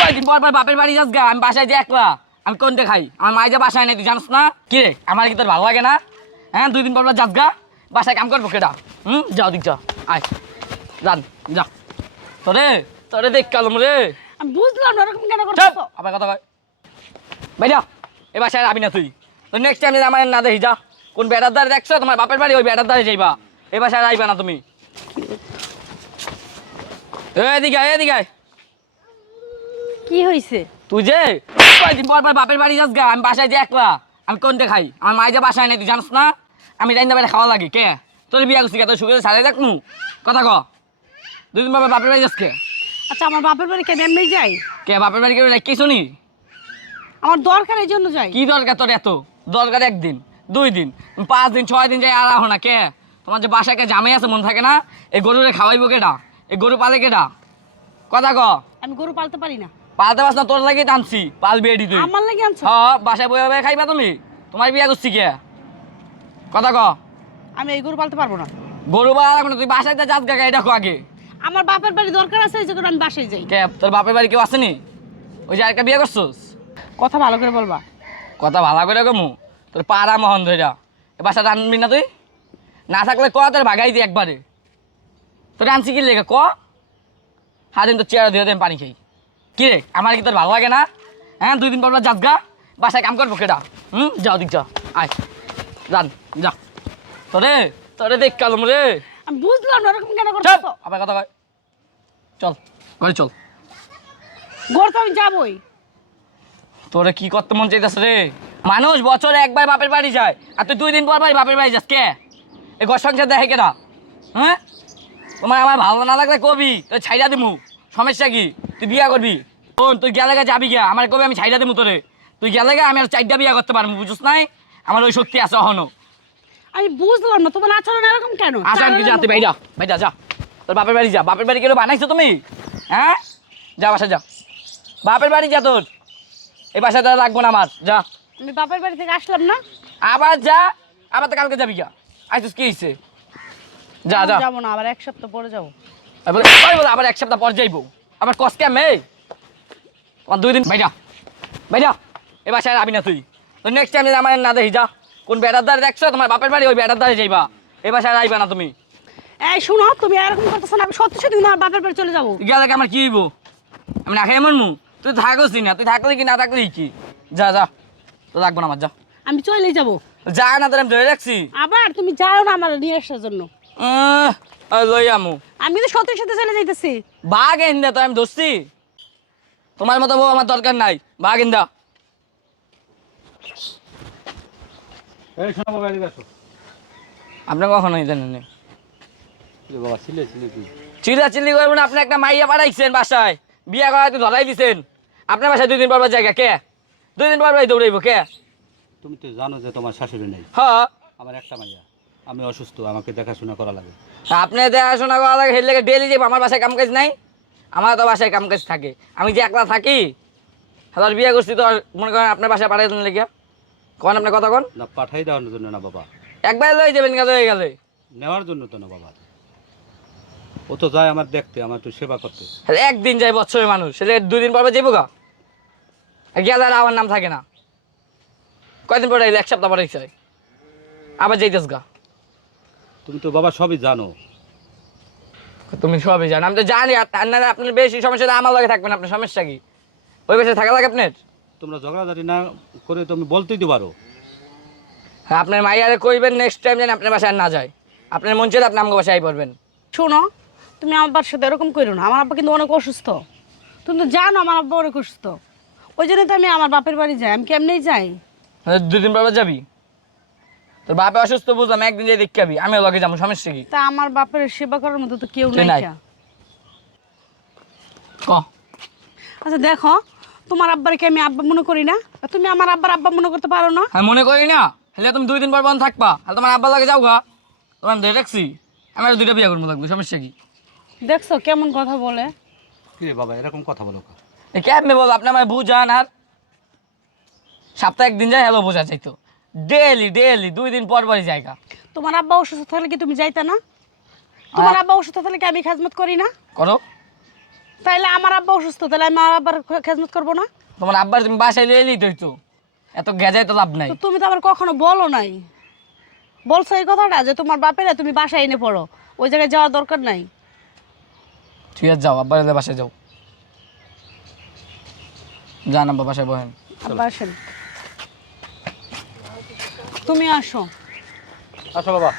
কয়দিন পর পর বাপের বাড়ি যাস গা, আমি বাসায় যে একলা, আমি কোনটা খাই? আমার মাই যে বাসায় নেই, তুই জানিস না? কি রে, আমার কি তোর ভালো লাগে না? হ্যাঁ, 2 দিন পর পর যাস গা, বাসায় কাম করবো কেটা? যাও দিক যা, আয় যান যা। তোরে তোরে দেখ কালম রে, আমি বুঝলাম না এরকম কেন করতেছো। আবার কথা কয় ভাইয়া, এ বাসায় আবি না তুই। তো নেক্সট টাইম আমার না দেখি যা, কোন বেড়ার দ্বারে দেখছো তোমার বাপের বাড়ি, ওই বেড়ার দ্বারে যাইবা, এ বাসায় আইবা না তুমি। এদিকে এদিকে কি হইছে? তুই যে কয়দিন পর পর বাপের বাড়ি যাস গা, আমি বাসায় যে একলা, আমি কোনটা খাই? আমার মাই যে বাসায় নেই, তুই জানিস না? আমি রাইন্দা বেড়ে খাওয়া লাগে কে? তোর বিয়া করছি কে? তোর সুখে সারাই দেখ নু কথা ক। 2 দিন পর পর বাপের বাড়ি যাস কে? আচ্ছা আমার বাপের বাড়ি কেন এমনি যাই? কে বাপের বাড়ি কেউ কি শুনি? আমার দরকার এই জন্য যাই। কি দরকার তোর এত? দরকার 1 দিন 2 দিন 5 দিন 6 দিন যাই আর আহ না কে? তোমার যে বাসায় কে জামাই আছে মন থাকে না? এই গরুরে খাওয়াইবো কেটা? এই গরু পালে কেটা? কথা ক। আমি গরু পালতে পারি না। পালতে পারছ না, তোর লাগে টানছি, পালবি এডি তুই। আমার লাগি আনছো? হ্যাঁ, বাসায় বয়ে বয়ে খাইবা তুমি? তোমার বিয়া করছি কে? কথা ক। আমি এই গরু পালতে পারবো না। গরু পালা কোনো, তুই বাসায় যাস গা, এটা কো আগে। আমার বাপের বাড়ি দরকার আছে, এই জন্য আমি বাসায় যাই। কে তোর বাপের বাড়ি কেউ আসেনি? ওই যে আরেকটা বিয়ে করছোস? কথা ভালো করে বলবা। কথা ভালো করে কমু, তোর পাড়া মোহন ধইরা এ বাসা রানবি না তুই? না থাকলে ক, তোর ভাগাই দি একবারে। তোর আনছি কি লেগে ক? হাদিন তোর চেয়ারা ধুয়ে দেন পানি খাই। কি রে, আমার কি তোর ভালো লাগে না? হ্যাঁ, 2 দিন পর পর যাস গা, বাসায় কাম করবো কেটা? যাও দিক যা, আয় যান যা। তোরে তোরে দেখ কালম রে, আমি বুঝলাম না এরকম কেন করতেছো। আবার কথা কয়। চল ঘরে চল। ঘর তো আমি যাবই। তোরে কি করতে মন চাইতেছে রে? মানুষ বছরে একবার বাপের বাড়ি যায়, আর তুই 2 দিন পর পর বাপের বাড়ি যাস কে? এই ঘর সংসার দেখে কেটা? হ্যাঁ, তোমার আমার ভালো না লাগলে কবি, তুই ছাইড়া দিমু, সমস্যা কি? তুই বিয়া করবি বোন, তুই গেলে যাবি গিয়া, আমার কবি আমি ছাইড়া দিমু তোরে। তুই গেলে আমি আর 4টা বিয়া করতে পারবো, বুঝছ নাই? আমার ওই শক্তি আছে অহনো। আমি বুঝলাম না তোমার আচরণ এরকম কেন? আসান কি যা, তুই বাইরা বাইরা যা, তোর বাপের বাড়ি যা। বাপের বাড়ি কেন বানাইছো তুমি? হ্যাঁ, যা বাসা যা, বাপের বাড়ি যা তোর। এই বাসা তারা লাগবো না আমার, যা। আমি বাপের বাড়ি থেকে আসলাম না। আবার যা, আবার তো কালকে যাবি গা। আইসুস কি হয়েছে? যা যা। যাবো না, আবার 1 সপ্তাহ পরে যাবো। আবার 1 সপ্তাহ পর যাইবো, আবার কষ্ট মে তোমার 2 দিন বাইরা বাইরা, এ বাসায় আবি না তুই। তো নেক্সট টাইম আমার না দেখি যা, কোন বেড়ার দ্বারে দেখছো তোমার বাপের বাড়ি, ওই বেড়ার দ্বারে যাইবা, এ বাসায় আইবা না তুমি। এই শুনো, তুমি এরকম করতেছো না। আমি সত্যি সত্যি তোমার বাপের বাড়ি চলে যাবো। গেলে আমার কি হইব? আমি না খাই মরমু? তুই থাকোস না, তুই থাকলে কি না থাকলে কি? যা যা, তো লাগবো না আমার, যা। আমি চলেই যাবো। যা না, তোর আমি ধরে রাখছি। আবার তুমি যাও না আমার নিয়ে আসার জন্য। লই আমু, আমি তো সত্যি সত্যি চলে যাইতেছি। বাঘ এন্দা তো আমি ধরছি। তোমার মতো বউ আমার দরকার নাই, বাঘ এন্দা। এই শোনো বাবা, এদিকে আসো। আপনি কখনোই জানেন না। এই বাবা ছিলে ছিলে কি? চিল্লা চিল্লি করবেন, আপনি একটা মাইয়া পাঠাইছেন বাসায়, বিয়া করাতে ধরাই দিছেন। আপনার বাসায় 2 দিন পর পর জায়গা কে? 2 দিন পর পর দৌড়াইব কে? তুমি তো জানো যে তোমার শাশুড়ি নেই, হ্যাঁ, আমার একটা মাইয়া, আমি অসুস্থ, আমাকে দেখাশোনা করা লাগে। আপনি দেখাশোনা করা লাগে, হেলে ডেলি যাবো। আমার বাসায় কাম কাজ নাই? আমার তো বাসায় কাম কাজ থাকে, আমি যে একলা থাকি। হাজার বিয়া করছি তো, আর মনে করেন আপনার বাসায় পাঠাই দেন লেগে কন, আপনি কথা কন। না পাঠাই দেওয়ার জন্য না বাবা, একবার লই যাবেন গেলে হয়ে গেলে। নেওয়ার জন্য তো না বাবা, ও তো যায় আমার দেখতে, আমার তো সেবা করতে। একদিন যাই বছরের মানুষ, সেটা 2 দিন পর পর যাবো গা, গেলে আর আমার নাম থাকে না। কয়দিন পরে 1 সপ্তাহ পরে চাই আবার যাইতেস গা। তুমি তো বাবা সবই জানো। তুমি সবই জানো, আমি তো জানি। আপনার বেশি সমস্যা আমার লগে থাকবেন, আপনার সমস্যা কি? ওই বাসায় থাকা লাগে আপনার? তোমরা ঝগড়াঝাটি না করে তুমি বলতেই তো পারো। হ্যাঁ, আপনার মাইয়ারে কইবেন নেক্সট টাইম যেন আপনার বাসায় আর না যায়। আপনার মন চাইলে আপনি আমাকে বাসায় পড়বেন। শোনো, তুমি আমার সাথে এরকম করো না। আমার আব্বা কিন্তু অনেক অসুস্থ। তুমি তো জানো আমার আব্বা অনেক অসুস্থ। ওই জন্য তো আমি আমার বাপের বাড়ি যাই। আমি কেমনেই যাই? 2 দিন পর পর যাবি? তোর বাপে অসুস্থ বুঝলাম, একদিন যাই দেখাবি, আমিও লগে যাবো, সমস্যা কি? তা আমার বাপের সেবা করার মতো তো কেউ তুই নাই। নাই। ক। আচ্ছা দেখো, তোমার আব্বারকে আমি আব্বা মনে করি না, আর তুমি আমার আব্বার আব্বা মনে করতে পারো না। হ্যাঁ, মনে করি না, হলে তুমি 2 দিন পর বন্ধ থাকবা, তাহলে তোমার আব্বা লাগে যাও গা। তোমার আমি ধরে রাখছি, আমি আর 2টা বিয়ে করবো, থাকবো, সমস্যা কি? দেখছো কেমন কথা বলে? কি রে বাবা এরকম কথা বলো কা? কেমনি বল, আপনি আমার বুঝান। আর সপ্তাহে 1 দিন যায়, হ্যালো বোঝা চাইতো। ডেলি ডেলি 2 দিন পর পরই জায়গা। তোমার আব্বা অসুস্থ থাকলে কি তুমি যাইতা না? তোমার আব্বা অসুস্থ থাকলে কি আমি খাজমত করি না? করো, তাইলে আমার আব্বা অসুস্থ, তাহলে আমি আমার আব্বার খেদমত করবো না? তোমার আব্বার তুমি বাসায় নিয়ে নিতে হইতো, এত গেজাই তো লাভ নাই। তো তুমি তো আবার কখনো বলো নাই, বলছো এই কথাটা যে তোমার বাপেরা তুমি বাসায় এনে পড়ো, ওই জায়গায় যাওয়ার দরকার নাই। ঠিক আছে যাও, আব্বার বাসায় যাও, যান আব্বা বাসায় বহেন। আব্বা আসেন, তুমি আসো। আসো বাবা।